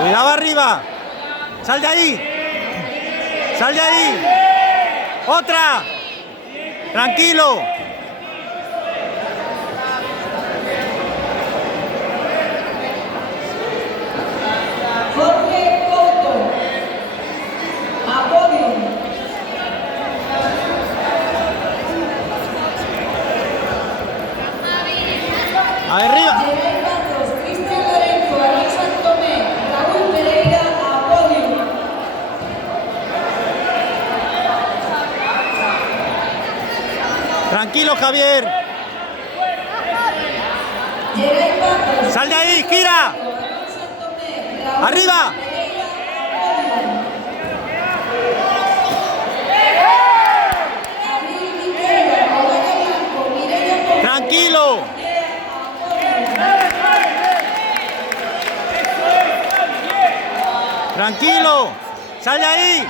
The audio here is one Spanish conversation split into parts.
Cuidado arriba. Sal de ahí. Sal de ahí. Otra. Tranquilo. Jorge Couto. A podio. Arriba. Gerard Matos, Cristian Lorenzo, Aaron Santomé, Raúl Pereira, a podio. Tranquilo, Javier. Gerard Matos. Sal de ahí, gira. Aaron Santomé, Raúl Arriba. Pereira, a podio. Abril Viqueira, Paola Blanco, Mireia Pombo, Tranquilo. Tranquilo. Sal de ahí.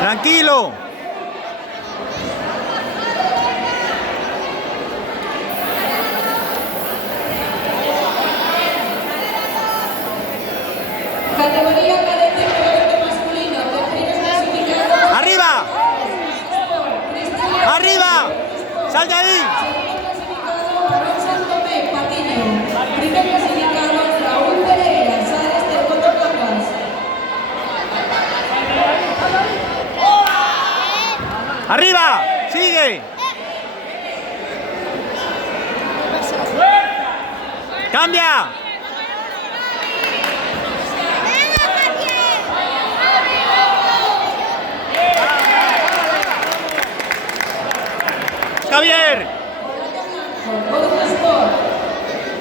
Tranquilo. Categoría cadete femenino masculino, terceros clasificados. Arriba. Cristian Lorenzo, Arriba. Sal de ahí. segundo clasificado, Aaron Santomé, patinio. Primer clasificado, Raúl Pereira, Sares del Cotococas. Arriba. Sigue. Cambia. Javier. Golf Sport.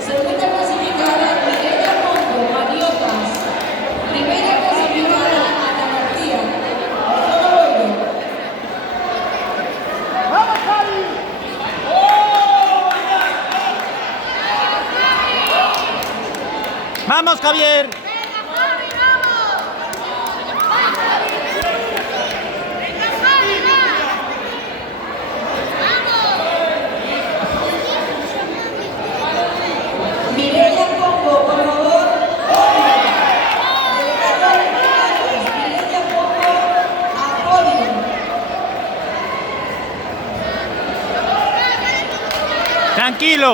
Segunda clasificada, Mireia Pombo, Mariotas. Primera clasificada, Ana García. Ortodoxo. Vamos, Javier. Mireia Pombo, por favor. Delegado Hernández, Mireia Pombo, a podio. Tranquilo.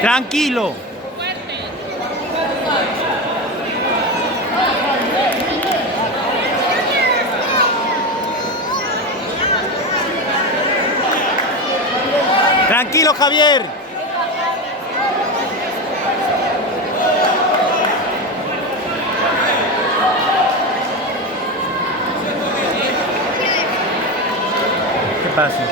Tranquilo. Tranquilo, Javier. ¿Qué pasa?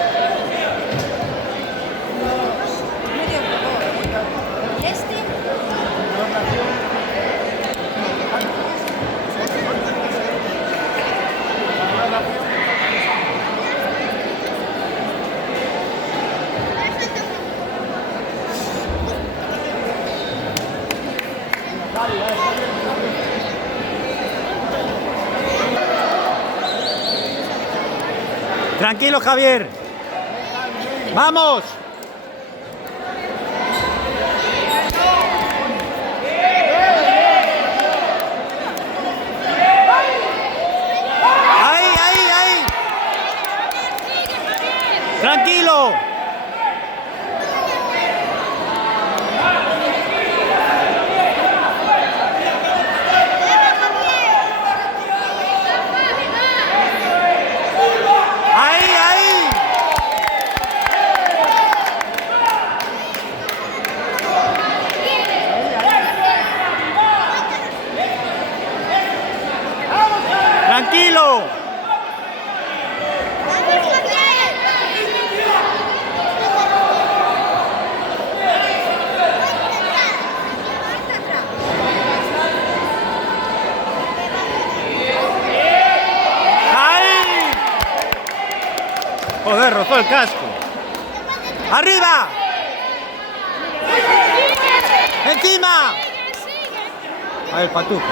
Tranquilo, Javier. ¡Vamos! ¡Ahí, ahí, ahí! ¡Tranquilo! ¡Ahí, ahí! Tranquilo. ¡Ahí! Joder, rozó el casco. ¡Arriba! ¡Encima! Ahí el patuco.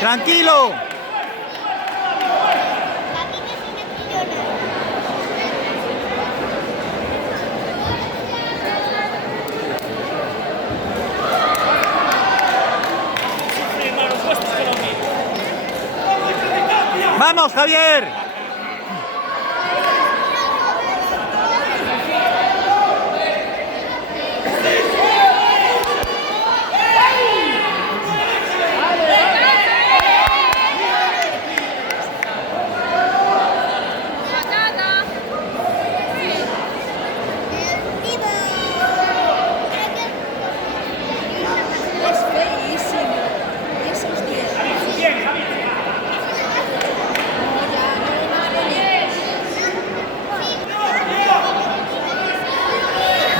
Tranquilo. Vamos, Javier.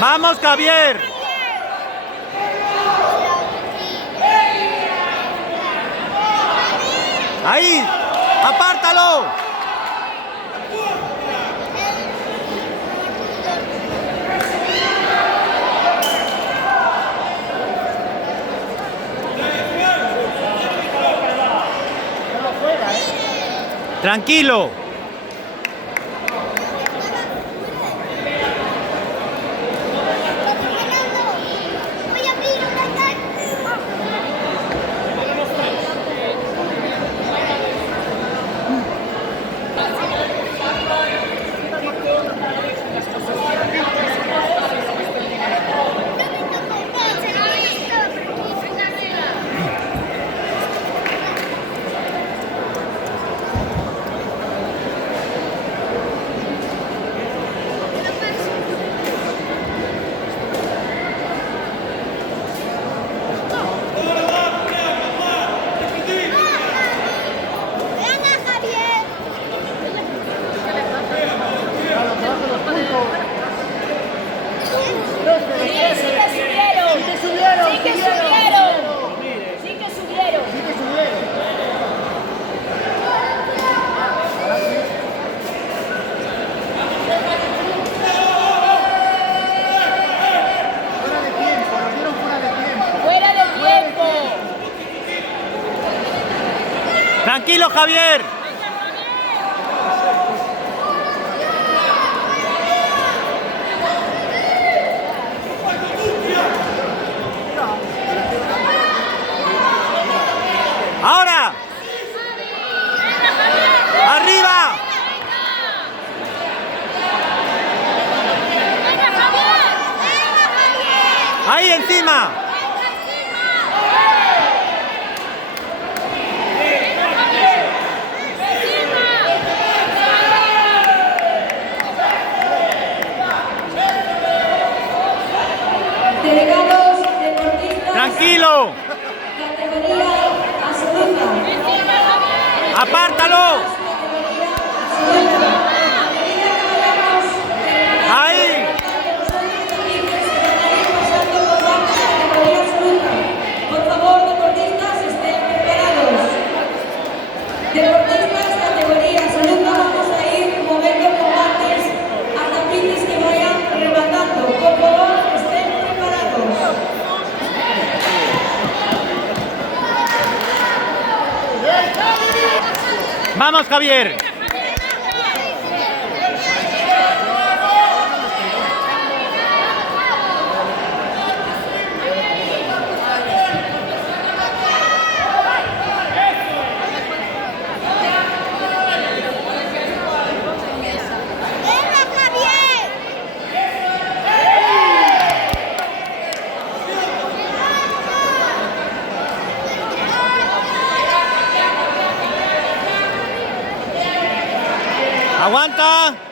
Vamos, Javier. Ahí, apártalo. Tranquilo. Tranquilo, Javier. Ahora. Arriba. Ahí encima. Delegados deportistas. Tranquilo. Categoría absoluta. Apártalo. Ahí. Por favor, deportistas, estén preparados. Deportistas, categoría absoluta, vamos a ir moviendo combates hasta fines que vayan rematando. Por favor, estén preparados. Vamos, Javier. Aguanta.